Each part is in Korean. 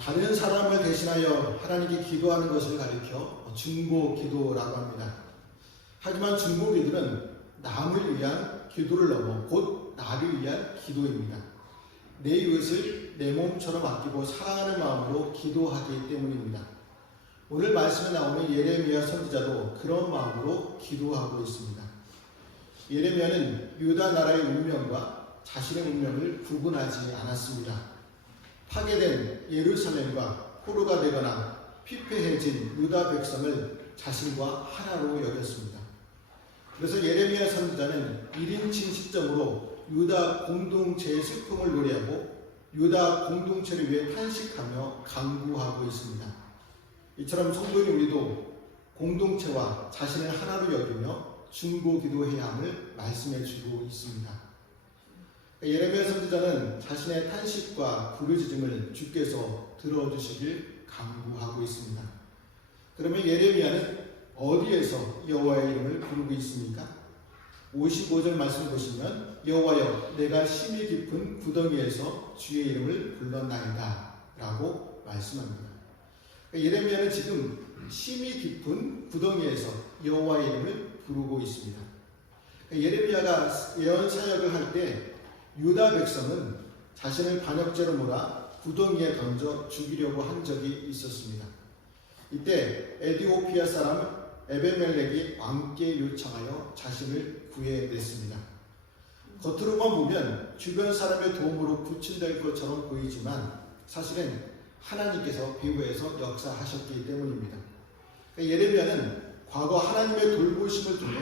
다른 사람을 대신하여 하나님께 기도하는 것을 가리켜 중보 기도라고 합니다. 하지만 중보 기도는 남을 위한 기도를 넘어 곧 나를 위한 기도입니다. 내 이웃을 내 몸처럼 아끼고 사랑하는 마음으로 기도하기 때문입니다. 오늘 말씀에 나오는 예레미야 선지자도 그런 마음으로 기도하고 있습니다. 예레미야는 유다 나라의 운명과 자신의 운명을 구분하지 않았습니다. 파괴된 예루살렘과 포로가 되거나 피폐해진 유다 백성을 자신과 하나로 여겼습니다. 그래서 예레미야 선지자는 1인칭 시점으로 유다 공동체의 슬픔을 노래하고 유다 공동체를 위해 탄식하며 간구하고 있습니다. 이처럼 성도인 우리도 공동체와 자신을 하나로 여기며 중보 기도해야 함을 말씀해 주고 있습니다. 예레미야 선지자는 자신의 탄식과 부르짖음을 주께서 들어주시길 간구하고 있습니다. 그러면 예레미야는 어디에서 여호와의 이름을 부르고 있습니까? 55절 말씀 보시면 여호와여 내가 심히 깊은 구덩이에서 주의 이름을 불렀나이다 라고 말씀합니다. 예레미야는 지금 심히 깊은 구덩이에서 여호와의 이름을 부르고 있습니다. 예레미야가 예언 사역을 할 때 유다 백성은 자신을 반역죄로 몰아 구덩이에 던져 죽이려고 한 적이 있었습니다. 이때 에디오피아 사람 에베멜렉이 왕께 요청하여 자신을 구해냈습니다. 겉으로만 보면 주변 사람의 도움으로 구출될 것처럼 보이지만 사실은 하나님께서 배후에서 역사하셨기 때문입니다. 예레미야는 과거 하나님의 돌보심을 통해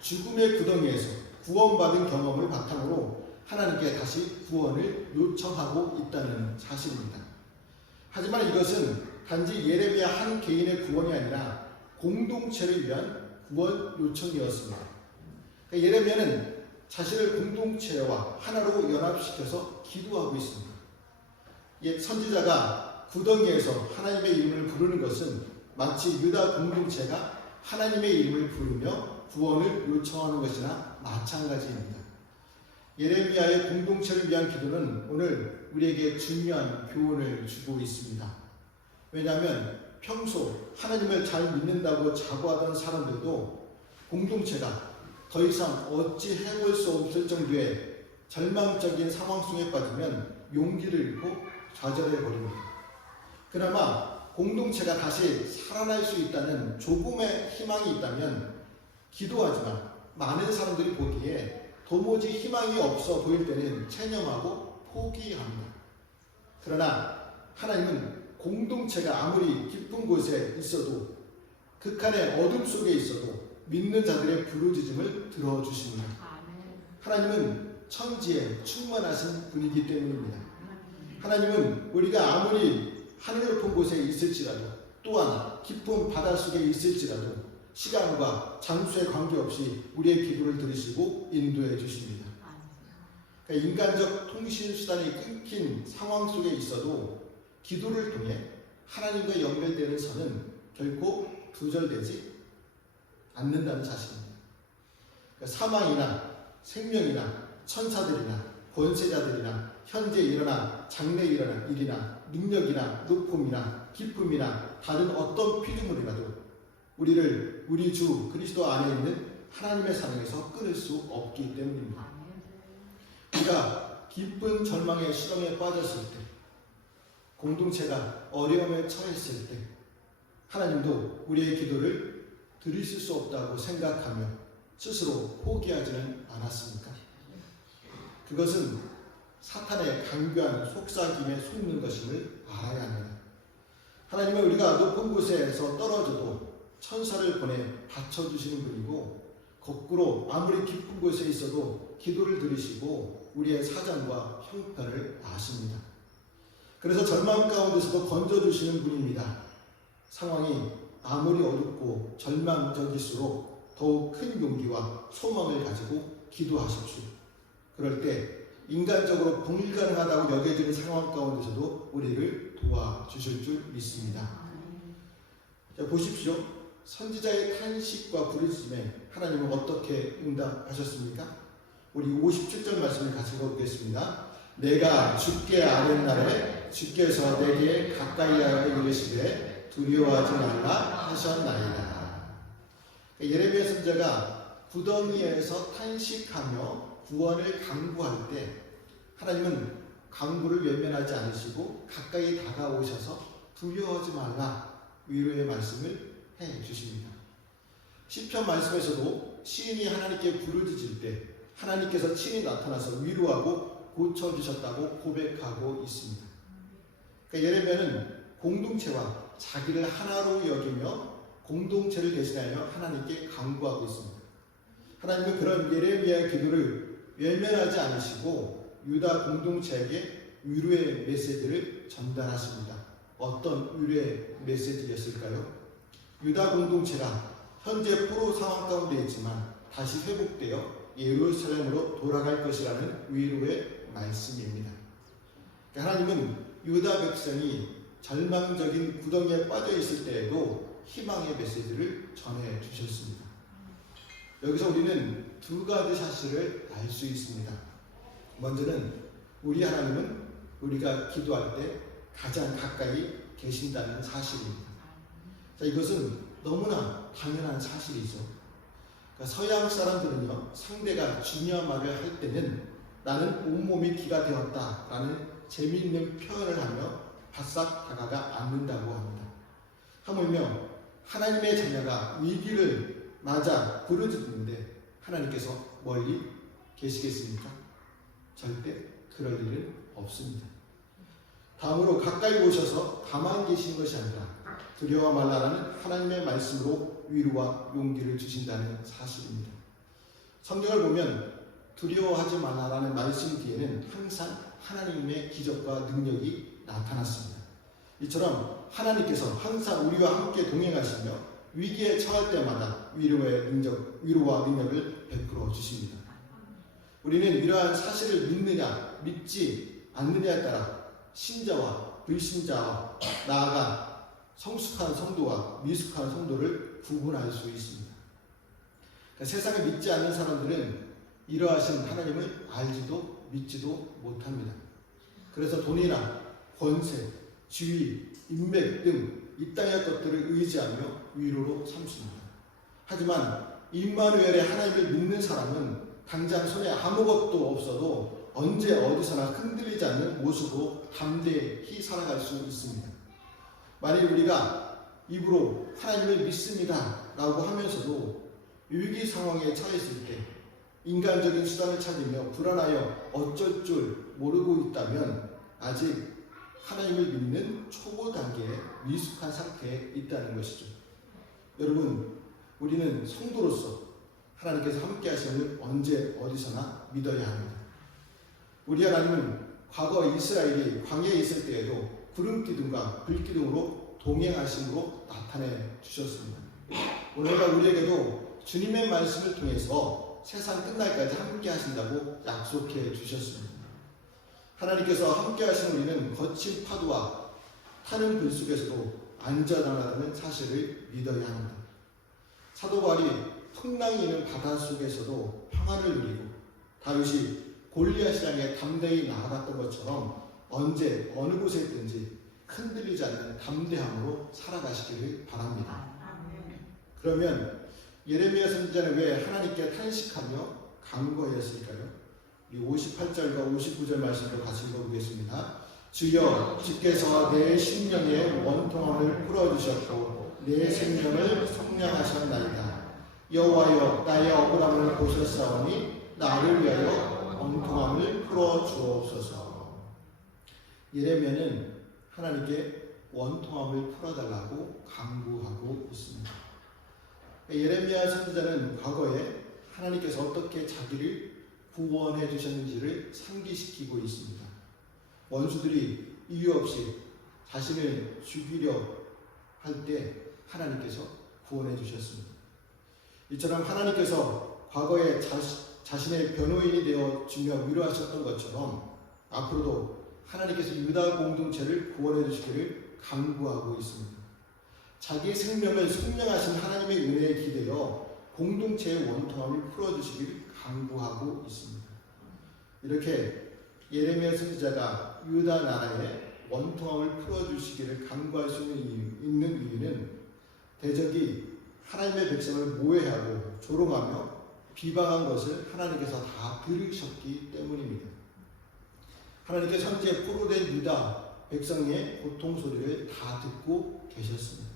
죽음의 구덩이에서 구원받은 경험을 바탕으로 하나님께 다시 구원을 요청하고 있다는 사실입니다. 하지만 이것은 단지 예레미야 한 개인의 구원이 아니라 공동체를 위한 구원 요청이었습니다. 예레미야는 자신을 공동체와 하나로 연합시켜서 기도하고 있습니다. 선지자가 구덩이에서 하나님의 이름을 부르는 것은 마치 유다 공동체가 하나님의 이름을 부르며 구원을 요청하는 것이나 마찬가지입니다. 예레미야의 공동체를 위한 기도는 오늘 우리에게 중요한 교훈을 주고 있습니다. 왜냐하면 평소 하나님을 잘 믿는다고 자부하던 사람들도 공동체가 더 이상 어찌 해볼 수 없을 정도의 절망적인 상황 속에 빠지면 용기를 잃고 좌절해버립니다. 그나마 공동체가 다시 살아날 수 있다는 조금의 희망이 있다면 기도하지만 많은 사람들이 보기에 도무지 희망이 없어 보일 때는 체념하고 포기합니다. 그러나 하나님은 공동체가 아무리 깊은 곳에 있어도 극한의 어둠 속에 있어도 믿는 자들의 부르짖음을 들어주십니다. 하나님은 천지에 충만하신 분이기 때문입니다. 하나님은 우리가 아무리 하늘 높은 곳에 있을지라도 또한 깊은 바다 속에 있을지라도 시간과 장소에 관계없이 우리의 기도를 들으시고 인도해 주십니다. 그러니까 인간적 통신 수단이 끊긴 상황 속에 있어도 기도를 통해 하나님과 연결되는 선은 결코 두절되지 않는다는 사실입니다. 그러니까 사망이나 생명이나 천사들이나 권세자들이나 현재 일어난 장래에 일어난 일이나 능력이나 높음이나 기쁨이나 다른 어떤 피조물이라도 우리를 우리 주 그리스도 안에 있는 하나님의 사랑에서 끊을 수 없기 때문입니다. 우리가 깊은 절망의 시험에 빠졌을 때, 공동체가 어려움에 처했을 때 하나님도 우리의 기도를 들으실 수 없다고 생각하며 스스로 포기하지는 않았습니까? 그것은 사탄의 강교한 속삭임에 속는 것임을 알아야 합니다. 하나님은 우리가 높은 곳에서 떨어져도 천사를 보내 받쳐주시는 분이고 거꾸로 아무리 깊은 곳에 있어도 기도를 들으시고 우리의 사정과 형편을 아십니다. 그래서 절망 가운데서도 건져주시는 분입니다. 상황이 아무리 어둡고 절망적일수록 더욱 큰 용기와 소망을 가지고 기도하십시오. 그럴 때 인간적으로 불가능하다고 여겨지는 상황 가운데서도 우리를 도와주실 줄 믿습니다. 자, 보십시오. 선지자의 탄식과 부르짖음에 하나님은 어떻게 응답하셨습니까? 우리 57절 말씀을 같이 읽어보겠습니다. 내가 죽게 아랫날에 주께서 내게 가까이하여 이르시되 두려워하지 말라 하셨나이다. 예레미야 선지자가 구덩이에서 탄식하며 구원을 강구할 때 하나님은 강구를 외면하지 않으시고 가까이 다가오셔서 두려워하지 말라 위로의 말씀을 해 주십니다. 시편 말씀에서도 시인이 하나님께 부르짖을 때 하나님께서 친히 나타나서 위로하고 고쳐주셨다고 고백하고 있습니다. 그러니까 예레미야는 공동체와 자기를 하나로 여기며 공동체를 대신하여 하나님께 간구하고 있습니다. 하나님은 그런 예레미야의 기도를 외면하지 않으시고 유다 공동체에게 위로의 메시지를 전달하십니다. 어떤 위로의 메시지였을까요? 유다 공동체가 현재 포로 상황 가운데 있지만 다시 회복되어 예루살렘으로 돌아갈 것이라는 위로의 말씀입니다. 하나님은 유다 백성이 절망적인 구덩이에 빠져 있을 때에도 희망의 메시지를 전해 주셨습니다. 여기서 우리는 두 가지 사실을 알 수 있습니다. 먼저는 우리 하나님은 우리가 기도할 때 가장 가까이 계신다는 사실입니다. 자, 이것은 너무나 당연한 사실이죠. 그러니까 서양 사람들은요, 상대가 중요한 말을 할 때는 나는 온몸이 귀가 되었다라는 재미있는 표현을 하며 바싹 다가가 않는다고 합니다. 하물며 하나님의 자녀가 위기를 맞아 부르짖는데 하나님께서 멀리 계시겠습니까? 절대 그럴 일은 없습니다. 다음으로 가까이 오셔서 가만히 계신 것이 아니라 두려워 말라라는 하나님의 말씀으로 위로와 용기를 주신다는 사실입니다. 성경을 보면 두려워하지 말라라는 말씀 뒤에는 항상 하나님의 기적과 능력이 나타났습니다. 이처럼 하나님께서 항상 우리와 함께 동행하시며 위기에 처할 때마다 위로와 능력을 베풀어 주십니다. 우리는 이러한 사실을 믿느냐 믿지 않느냐에 따라 신자와 불신자와 나아가 성숙한 성도와 미숙한 성도를 구분할 수 있습니다. 그러니까 세상을 믿지 않는 사람들은 이러하신 하나님을 알지도 믿지도 못합니다. 그래서 돈이나 권세, 지위, 인맥 등 이 땅의 것들을 의지하며 위로로 삼습니다. 하지만 임마누엘의 하나님을 믿는 사람은 당장 손에 아무것도 없어도 언제 어디서나 흔들리지 않는 모습으로 담대히 살아갈 수 있습니다. 만일 우리가 입으로 하나님을 믿습니다 라고 하면서도 위기 상황에 처했을 때 인간적인 수단을 찾으며 불안하여 어쩔 줄 모르고 있다면 아직 하나님을 믿는 초보 단계의 미숙한 상태에 있다는 것이죠. 여러분, 우리는 성도로서 하나님께서 함께 하심을 언제 어디서나 믿어야 합니다. 우리 하나님은 과거 이스라엘이 광야에 있을 때에도 구름 기둥과 불 기둥으로 동행하심으로 나타내 주셨습니다. 오늘과 우리에게도 주님의 말씀을 통해서 세상 끝날까지 함께 하신다고 약속해 주셨습니다. 하나님께서 함께 하신 우리는 거친 파도와 타는 불 속에서도 안전하다는 사실을 믿어야 합니다. 사도 바울이 풍랑이 있는 바다 속에서도 평안을 누리고 다윗이 골리앗을 향해 담대히 나아갔던 것처럼 언제 어느 곳에 있든지 흔들리지 않는 담대함으로 살아가시기를 바랍니다. 그러면 예레미야 선지자는 왜 하나님께 탄식하며 간구하였을까요? 우리 58절과 59절 말씀으로 같이 읽어보겠습니다. 주여, 주께서 내 심령의 원통함을 풀어주셨고 내 생명을 성량하셨나이다. 여호와여, 나의 억울함을 보셨사오니 나를 위하여 원통함을 풀어주옵소서. 예레미야는 하나님께 원통함을 풀어달라고 간구하고 있습니다. 예레미야 선지자는 과거에 하나님께서 어떻게 자기를 구원해 주셨는지를 상기시키고 있습니다. 원수들이 이유 없이 자신을 죽이려 할 때 하나님께서 구원해 주셨습니다. 이처럼 하나님께서 과거에 자신의 변호인이 되어 주며 위로하셨던 것처럼 앞으로도 하나님께서 유다 공동체를 구원해 주시기를 간구하고 있습니다. 자기 생명을 속량하신 하나님의 은혜에 기대어 공동체의 원통함을 풀어주시기를 간구하고 있습니다. 이렇게 예레미야 선지자가 유다 나라의 원통함을 풀어주시기를 간구할 수 있는 이유는 대적이 하나님의 백성을 모해하고 조롱하며 비방한 것을 하나님께서 다 들으셨기 때문입니다. 하나님께 선지에 포로된 유다 백성의 고통 소리를 다 듣고 계셨습니다.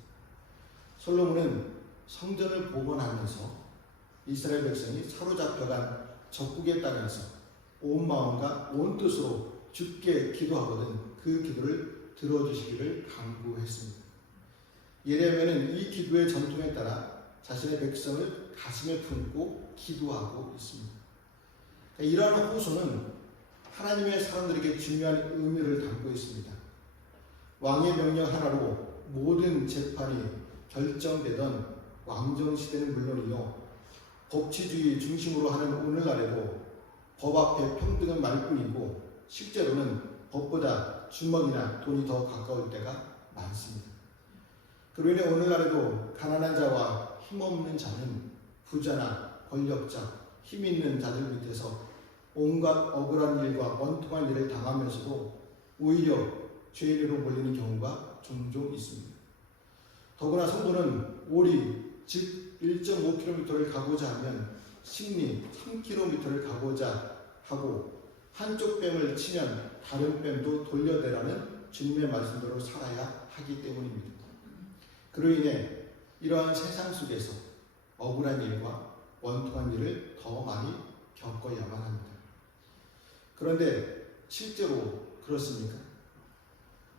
솔로몬은 성전을 복원하면서 이스라엘 백성이 사로잡혀간 적국의 땅에서 온 마음과 온 뜻으로 주께 기도하거든 그 기도를 들어주시기를 간구했습니다. 예레미야는 이 기도의 전통에 따라 자신의 백성을 가슴에 품고 기도하고 있습니다. 이러한 호소는 하나님의 사람들에게 중요한 의미를 담고 있습니다. 왕의 명령 하나로 모든 재판이 결정되던 왕정시대는 물론이요, 법치주의 중심으로 하는 오늘날에도 법 앞에 평등은 말뿐이고 실제로는 법보다 주먹이나 돈이 더 가까울 때가 많습니다. 그로 인해 오늘날에도 가난한 자와 힘없는 자는 부자나 권력자, 힘 있는 자들 밑에서 온갖 억울한 일과 원통한 일을 당하면서도 오히려 죄인으로 몰리는 경우가 종종 있습니다. 더구나 성도는 오리, 즉 1.5km를 가고자 하면 식리 3km를 가고자 하고 한쪽 뺨을 치면 다른 뺨도 돌려대라는 주님의 말씀대로 살아야 하기 때문입니다. 그로 인해 이러한 세상 속에서 억울한 일과 원통한 일을 더 많이 겪어야만 합니다. 그런데 실제로 그렇습니까?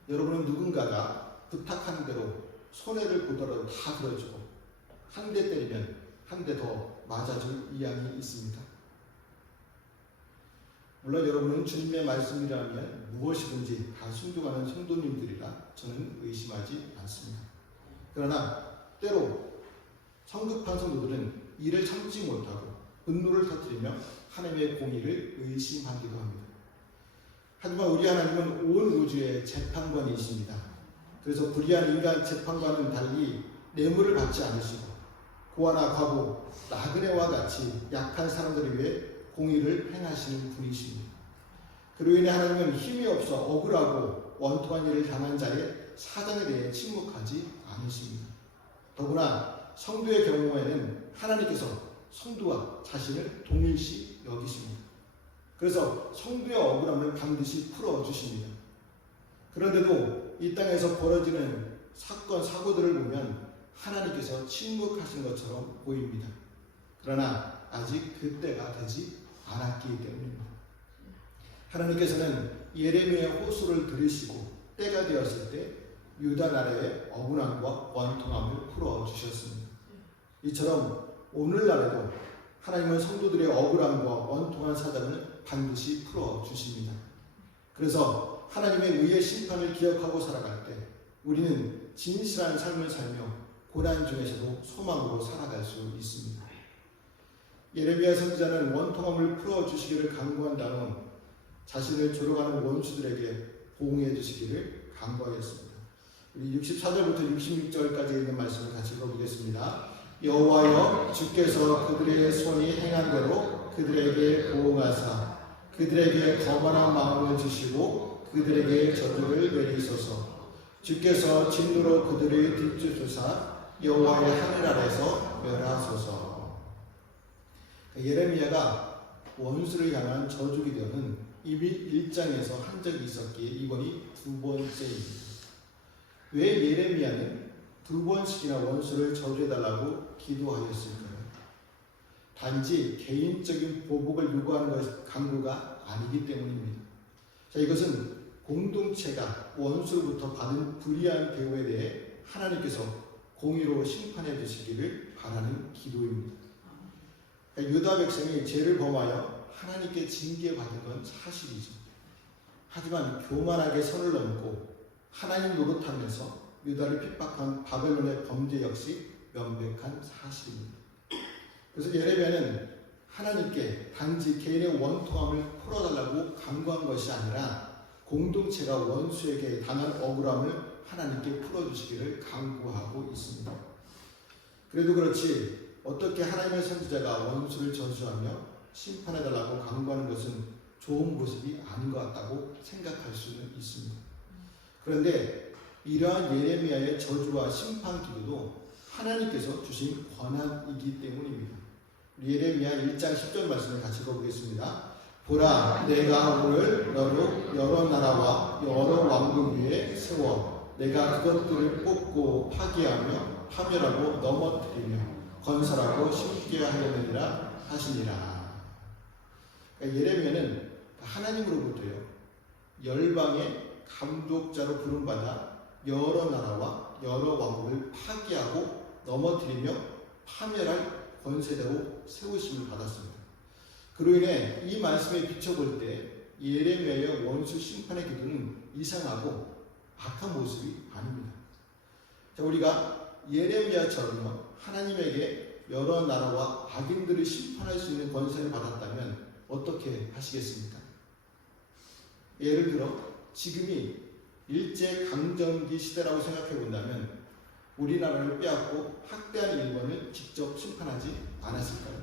여러분은 누군가가 부탁하는 대로 손해를 보더라도 다 들어주고 한 대 때리면 한 대 더 맞아줄 의향이 있습니다. 물론 여러분은 주님의 말씀이라면 무엇이든지 다 순종하는 성도님들이라 저는 의심하지 않습니다. 그러나 때로 성급한 성도들은 이를 참지 못하고 분노를 터뜨리며 하나님의 공의를 의심하기도 합니다. 하지만 우리 하나님은 온 우주의 재판관이십니다. 그래서 불의한 인간 재판관은 달리 뇌물을 받지 않으시고 고아나 과부, 나그네와 같이 약한 사람들을 위해 공의를 행하시는 분이십니다. 그로 인해 하나님은 힘이 없어 억울하고 원통한 일을 당한 자의 사정에 대해 침묵하지 않으십니다. 더구나 성도의 경우에는 하나님께서 성도와 자신을 동일시 여기십니다. 그래서 성도의 억울함을 반드시 풀어주십니다. 그런데도 이 땅에서 벌어지는 사건, 사고들을 보면 하나님께서 침묵하신 것처럼 보입니다. 그러나 아직 그때가 되지 않았기 때문입니다. 하나님께서는 예레미야의 호소를 들으시고 때가 되었을 때 유다 나라의 억울함과 원통함을 풀어주셨습니다. 이처럼 오늘날에도 하나님은 성도들의 억울함과 원통한 사정을 반드시 풀어주십니다. 그래서 하나님의 의의 심판을 기억하고 살아갈 때 우리는 진실한 삶을 살며 고난 중에서도 소망으로 살아갈 수 있습니다. 예레미야 선지자는 원통함을 풀어주시기를 간구한 다음 자신을 조롱하는 원수들에게 보응해 주시기를 간구하였습니다. 우리 64절부터 66절까지 있는 말씀을 같이 읽어보겠습니다. 여호와여, 주께서 그들의 손이 행한 대로 그들에게 보응하사 그들에게 거만한 마음을 주시고 그들에게 저주를 내리소서. 주께서 진노로 그들을 뒤쫓으사 여호와의 하늘 아래서 멸하소서. 예레미야가 원수를 향한 저주 기도는 이미 1장에서 한 적이 있었기에 이번이 두 번째입니다. 왜 예레미야는 두 번씩이나 원수를 저주해달라고 기도하였을까요? 단지 개인적인 보복을 요구하는 강구가 아니기 때문입니다. 자, 이것은 공동체가 원수로부터 받은 불의한 대우에 대해 하나님께서 공의로 심판해 주시기를 바라는 기도입니다. 유다 백성이 죄를 범하여 하나님께 징계받은 건 사실이죠. 하지만 교만하게 선을 넘고 하나님 노릇하면서 유다를 핍박한 바벨론의 범죄 역시 명백한 사실입니다. 그래서 예레미야는 하나님께 단지 개인의 원통함을 풀어달라고 간구한 것이 아니라 공동체가 원수에게 당한 억울함을 하나님께 풀어주시기를 간구하고 있습니다. 그래도 그렇지 어떻게 하나님의 선지자가 원수를 저주하며 심판해달라고 간구하는 것은 좋은 모습이 아닌 것 같다고 생각할 수는 있습니다. 그런데 이러한 예레미야의 저주와 심판 기도도 하나님께서 주신 권한이기 때문입니다. 예레미야 1장 10절 말씀을 같이 읽어보겠습니다. 보라, 내가 오늘 너를 여러 나라와 여러 왕국 위에 세워 내가 그것들을 뽑고 파괴하며 파멸하고 넘어뜨리며 건설하고 심게 하려느니라 하시니라. 그러니까 예레미야는 하나님으로부터요 열방의 감독자로 부름받아 여러 나라와 여러 왕국을 파괴하고 넘어뜨리며 파멸할 권세자로 세우심을 받았습니다. 그로 인해 이 말씀에 비춰볼 때 예레미야의 원수 심판의 기도는 이상하고 악한 모습이 아닙니다. 자, 우리가 예레미야처럼 하나님에게 여러 나라와 악인들을 심판할 수 있는 권세를 받았다면 어떻게 하시겠습니까? 예를 들어 지금이 일제강점기 시대라고 생각해 본다면 우리나라를 빼앗고 학대한 일본을 직접 심판하지 않았을까요?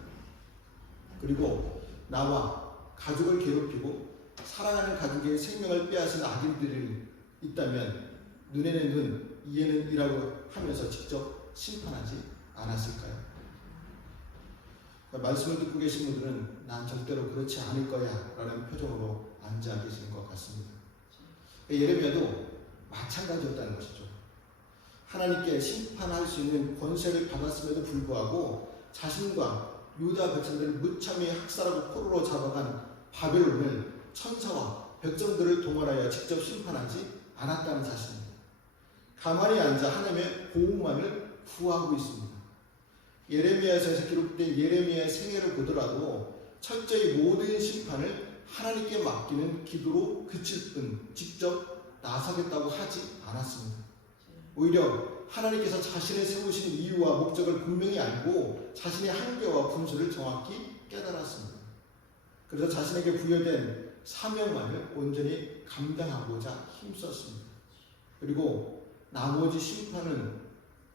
그리고 나와 가족을 괴롭히고 사랑하는 가족의 생명을 빼앗은 악인들이 있다면 눈에는 눈, 이에는 이라고 하면서 직접 심판하지 않았을까요? 그러니까 말씀을 듣고 계신 분들은 난 절대로 그렇지 않을 거야 라는 표정으로 앉아 계시는 것 같습니다. 예레미야도 마찬가지였다는 것이죠. 하나님께 심판할 수 있는 권세를 받았음에도 불구하고 자신과 유다 백성들을 무참히 학살하고 포로로 잡아간 바벨론을 천사와 백성들을 동원하여 직접 심판하지 않았다는 사실입니다. 가만히 앉아 하나님의 보호만을 구하고 있습니다. 예레미야서에서 기록된 예레미야의 생애를 보더라도 철저히 모든 심판을 하나님께 맡기는 기도로 그칠 뿐 직접 나서겠다고 하지 않았습니다. 오히려 하나님께서 자신을 세우신 이유와 목적을 분명히 알고 자신의 한계와 분수를 정확히 깨달았습니다. 그래서 자신에게 부여된 사명만을 온전히 감당하고자 힘썼습니다. 그리고 나머지 심판은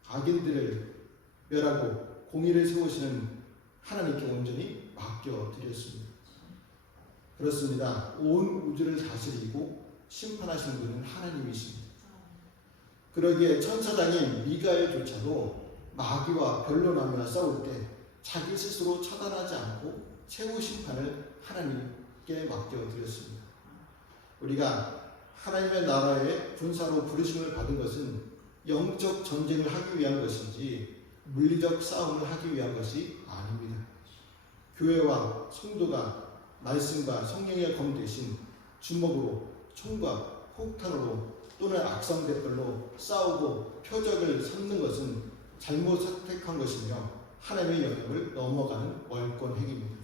악인들을 멸하고 공의를 세우시는 하나님께 온전히 맡겨드렸습니다. 그렇습니다. 온 우주를 다스리고 심판하시는 분은 하나님이십니다. 그러기에 천사장인 미가엘조차도 마귀와 변론하며 싸울 때 자기 스스로 처단하지 않고 최후 심판을 하나님께 맡겨드렸습니다. 우리가 하나님의 나라의 군사로 부르심을 받은 것은 영적 전쟁을 하기 위한 것인지 물리적 싸움을 하기 위한 것이 아닙니다. 교회와 성도가 말씀과 성령의 검 대신 주먹으로, 총과 폭탄으로 또는 악성대별로 싸우고 표적을 삼는 것은 잘못 선택한 것이며 하나님의 영역을 넘어가는 월권 행위입니다.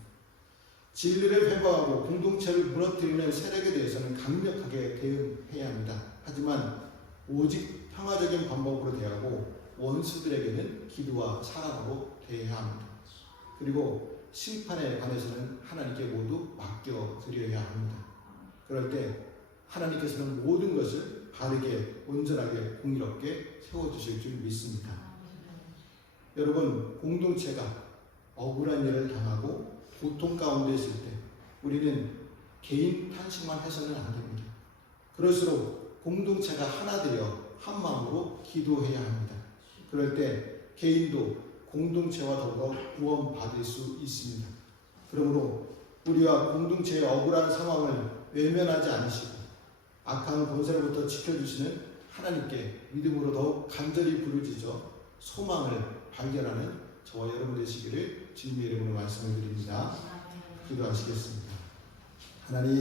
진리를 회방하고 공동체를 무너뜨리는 세력에 대해서는 강력하게 대응해야 합니다. 하지만 오직 평화적인 방법으로 대하고 원수들에게는 기도와 사랑으로 대해야 합니다. 그리고 심판에 관해서는 하나님께 모두 맡겨드려야 합니다. 그럴 때 하나님께서는 모든 것을 바르게, 온전하게, 공의롭게 세워주실 줄 믿습니다. 여러분, 공동체가 억울한 일을 당하고 고통 가운데 있을 때 우리는 개인 탄식만 해서는 안 됩니다. 그럴수록 공동체가 하나 되어 한 마음으로 기도해야 합니다. 그럴 때 개인도 공동체와 더불어 구원받을 수 있습니다. 그러므로 우리와 공동체의 억울한 상황을 외면하지 않으시고 악한 권세로부터 지켜주시는 하나님께 믿음으로 더욱 간절히 부르짖어 소망을 발견하는 저와 여러분 되시기를 주님의 이름으로 말씀을 드립니다. 기도하시겠습니다. 하나님,